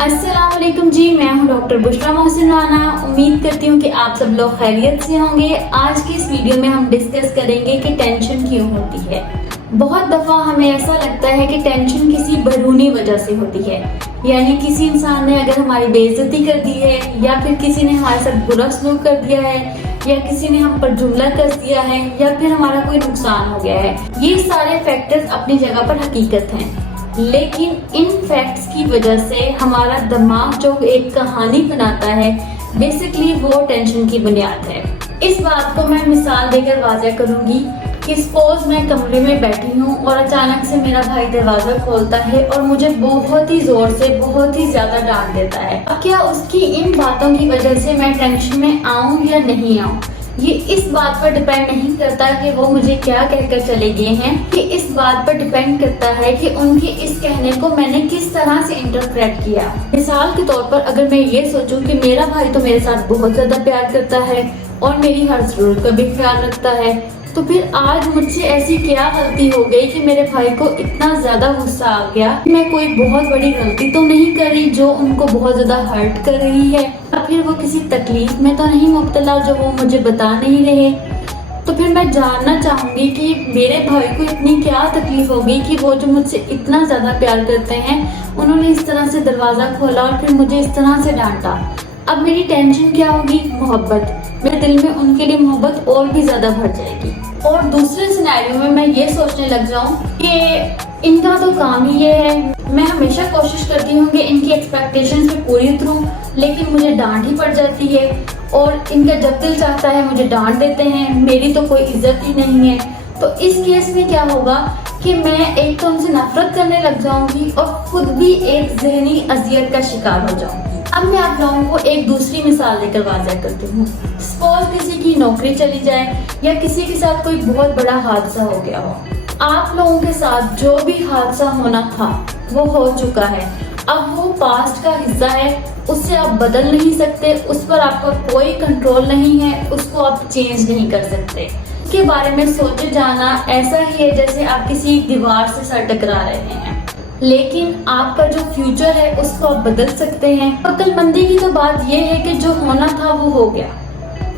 अस्सलाम वालेकुम जी, मैं हूं डॉक्टर बुशरा मोहसिन राना। उम्मीद करती हूं कि आप सब लोग खैरियत से होंगे। आज की इस वीडियो में हम डिस्कस करेंगे कि टेंशन क्यों होती है। बहुत दफ़ा हमें ऐसा लगता है कि टेंशन किसी बैरूनी वजह से होती है, यानी किसी इंसान ने अगर हमारी बेइज्जती कर दी है, या फिर किसी ने हमारे साथ बुरा सलूक कर दिया है, या किसी ने हम पर जुमला कस दिया है, या फिर हमारा कोई नुकसान हो गया है। ये सारे फैक्टर्स अपनी जगह पर हकीकत हैं, लेकिन इन फैक्ट्स की वजह से हमारा दिमाग जो एक कहानी बनाता है, बेसिकली वो टेंशन की बुनियाद है। इस बात को मैं मिसाल देकर वाज़ह करूंगी कि सपोज मैं कमरे में बैठी हूँ और अचानक से मेरा भाई दरवाजा खोलता है और मुझे बहुत ही जोर से बहुत ही ज्यादा डांट देता है। अब क्या उसकी इन बातों की वजह से मैं टेंशन में आऊँ या नहीं आऊँ, ये इस बात पर डिपेंड नहीं करता कि वो मुझे क्या कहकर चले गए हैं। कि इस बात पर डिपेंड करता है कि उनके इस कहने को मैंने किस तरह से इंटरप्रेट किया। मिसाल के तौर पर अगर मैं ये सोचूं कि मेरा भाई तो मेरे साथ बहुत ज्यादा प्यार करता है और मेरी हर जरूरत का भी ख्याल रखता है, तो फिर आज मुझसे ऐसी क्या गलती हो गई कि मेरे भाई को इतना ज्यादा गुस्सा आ गया। मैं कोई बहुत बड़ी गलती तो नहीं कर रही जो उनको बहुत ज्यादा हर्ट कर रही है, या फिर वो किसी तकलीफ में तो नहीं मुब्तला जो वो मुझे बता नहीं रहे। तो फिर मैं जानना चाहूंगी कि मेरे भाई को इतनी क्या तकलीफ हो गई कि वो जो मुझसे इतना ज्यादा प्यार करते हैं, उन्होंने इस तरह से दरवाजा खोला और फिर मुझे इस तरह से डांटा। अब मेरी टेंशन क्या होगी? मोहब्बत। मेरे दिल में उनके लिए मोहब्बत और भी ज्यादा भर जाएगी। और दूसरे सिनेरियो में मैं ये सोचने लग जाऊं कि इनका तो काम ही ये है, मैं हमेशा कोशिश करती हूँ कि इनकी एक्सपेक्टेशंस पे पूरी उतरूं, लेकिन मुझे डांट ही पड़ जाती है और इनका जब दिल चाहता है मुझे डांट देते हैं, मेरी तो कोई इज्जत ही नहीं है। तो इस केस में क्या होगा कि मैं एक तो उनसे नफरत करने लग जाऊंगी और खुद भी एक ज़हनी अजियत का शिकार हो जाऊंगी। अब मैं आप लोगों को एक दूसरी मिसाल देकर वाज़ह करती हूँ। सपोज किसी की नौकरी चली जाए या किसी के साथ कोई बहुत बड़ा हादसा हो गया हो। आप लोगों के साथ जो भी हादसा होना था वो हो चुका है। अब वो पास्ट का हिस्सा है, उससे आप बदल नहीं सकते, उस पर आपका कोई कंट्रोल नहीं है, उसको आप चेंज नहीं कर सकते। उसके बारे में सोचे जाना ऐसा ही है जैसे आप किसी दीवार से सर टकरा रहे हैं, लेकिन आपका जो फ्यूचर है उसको आप बदल सकते हैं। अक्लमंदी की तो बात ये है कि जो होना था वो हो गया,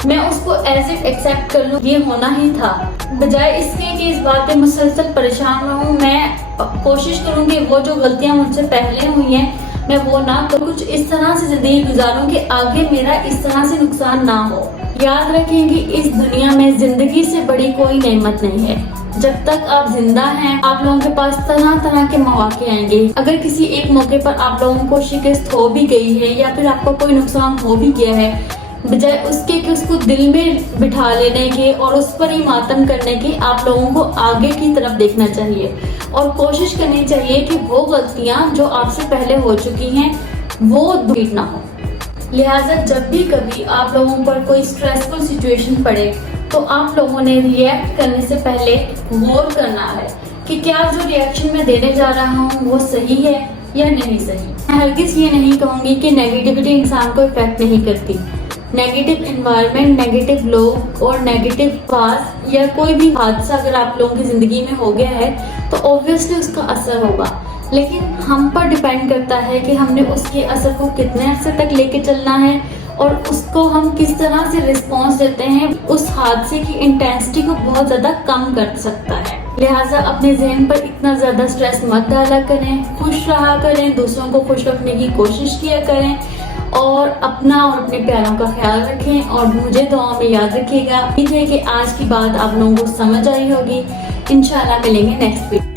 मैं उसको ऐसे एक्सेप्ट कर लूं, ये होना ही था, बजाय इसके कि इस बात पे मुसलसल परेशान रहूं। मैं कोशिश करूंगी वो जो गलतियां मुझसे पहले हुई हैं मैं वो ना करूं, कुछ इस तरह से जिंदगी गुजारूं कि आगे मेरा इस तरह से नुकसान ना हो। याद रखें कि इस दुनिया में जिंदगी से बड़ी कोई नेमत नहीं है। जब तक आप जिंदा हैं आप लोगों के पास तरह तरह के मौके आएंगे। अगर किसी एक मौके पर आप लोगों को शिकस्त हो भी गई है या फिर आपको कोई नुकसान हो भी गया है, बजाय उसके कि उसको दिल में बिठा लेने के और उस पर ही मातम करने के, आप लोगों को आगे की तरफ देखना चाहिए और कोशिश करनी चाहिए कि वो गलतियां जो आपसे पहले हो चुकी हैं वो रिपीट ना हो। लिहाजा जब भी कभी आप लोगों पर कोई स्ट्रेसफुल सिचुएशन पड़े तो आप लोगों ने रिएक्ट करने से पहले गौर करना है कि क्या जो रिएक्शन मैं देने जा रहा हूँ वो सही है या नहीं सही। मैं हरगिज़ ये नहीं कहूँगी कि नेगेटिविटी इंसान को इफेक्ट नहीं करती। नेगेटिव एनवायरनमेंट, नेगेटिव लोग और नेगेटिव पास या कोई भी हादसा अगर आप लोगों की जिंदगी में हो गया है तो ऑब्वियसली उसका असर होगा, लेकिन हम पर डिपेंड करता है कि हमने उसके असर को कितने अरसे तक लेके चलना है और उसको हम किस तरह से रिस्पॉन्स देते हैं। उस हादसे की इंटेंसिटी को बहुत ज्यादा कम कर सकता है। लिहाजा अपने जहन पर इतना ज्यादा स्ट्रेस मत डाला करें, खुश रहा करें, दूसरों को खुश रखने की कोशिश किया करें और अपना और अपने प्यारों का ख्याल रखें। और मुझे दुआ में याद रखिएगा। उम्मीद है कि आज की बात आप लोगों को समझ आई होगी। इंशाल्लाह मिलेंगे नेक्स्ट वीक।